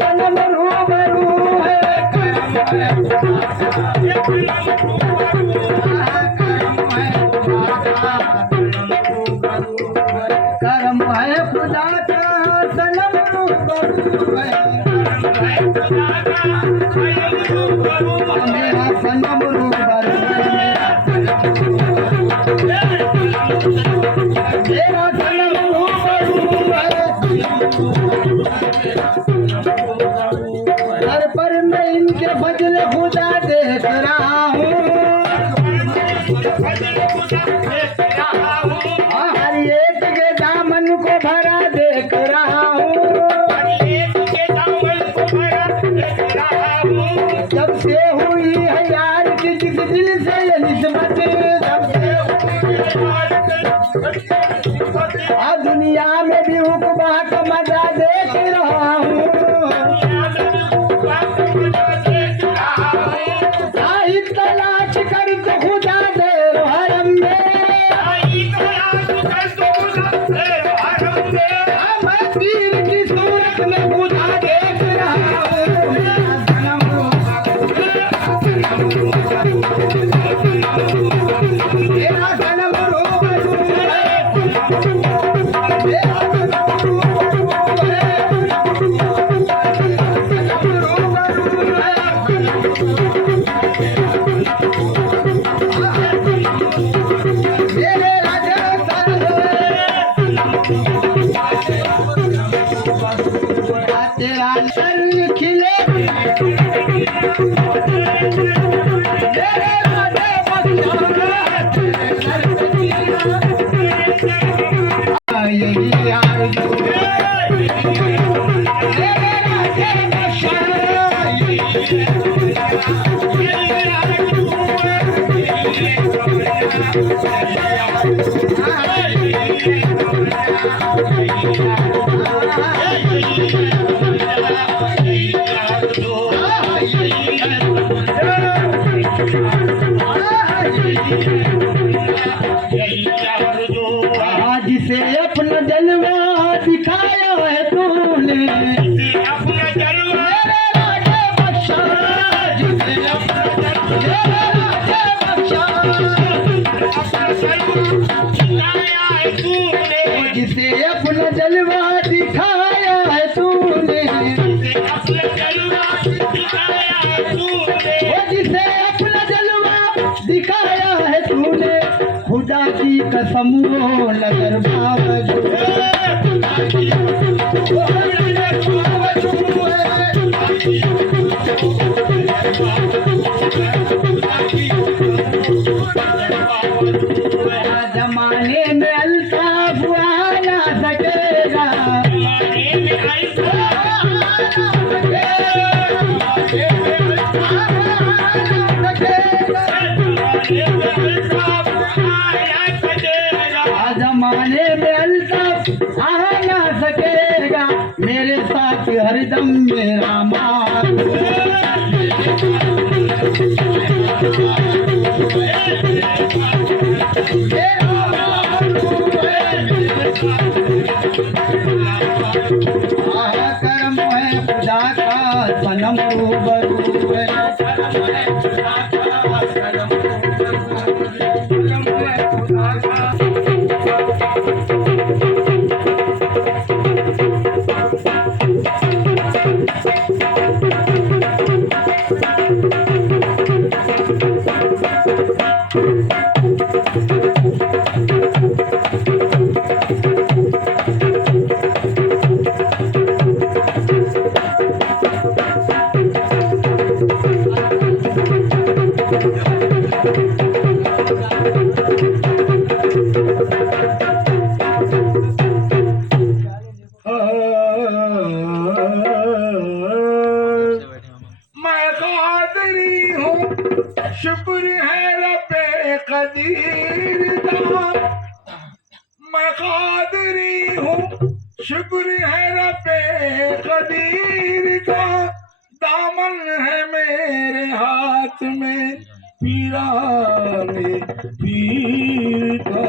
सनम रूबरू है करम है खुदा का सनम रूबरू है मेरा सनम रूबरू है मेरा सनम रूबरू है घर पर मैं इनके फजल खुदा देख रहा हूँ हर एक के दामन को भरा देख रहा हूँ जब से हुई है यार किस दिल से ये निस्बत दुनिया में भी हुक्मा का मजा देख रहा हूँ तलाश कर तो खुदा दे हरम में मैं पीर की सूरत में खुदा देख रहा हूँ मेरा सनम रूबरू है मेरा सनम रूबरू है सनम रूबरू है मेरे राजा तेरा सर खिले मेरे राजा यही आरज़ू मेरे राजा जिसे अपना जलवा दिखाया है तूने अपना जलवा मेरे राजा बख्शा जिसे अपना जलवा मेरे राजा बख्शा जिसे अपना जलवा दिखाया है तूने जिसे अपना जलवा दिखाया है तूने खुदा की कसम वो नजर बावजूद जमाने में अल्ताफ आना सकेगा जमाने में अल्ताफ आ ना सकेगा मेरे साथ हरदम मेरा माँ करम है खुदा का सनम रूबरू है शुक्र है रब्बे कदीर का मैं कादरी हूँ शुक्र है रब्बे कदीर का दामन है मेरे हाथ में पीरा में पीरता।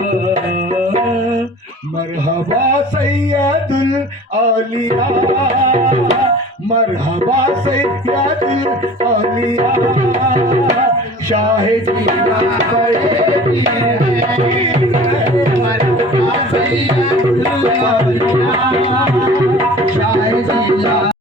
मरहबा सैयदुल औलिया, मरहबा सैयदुल औलिया, शाह जीना बड़े पीर हैं।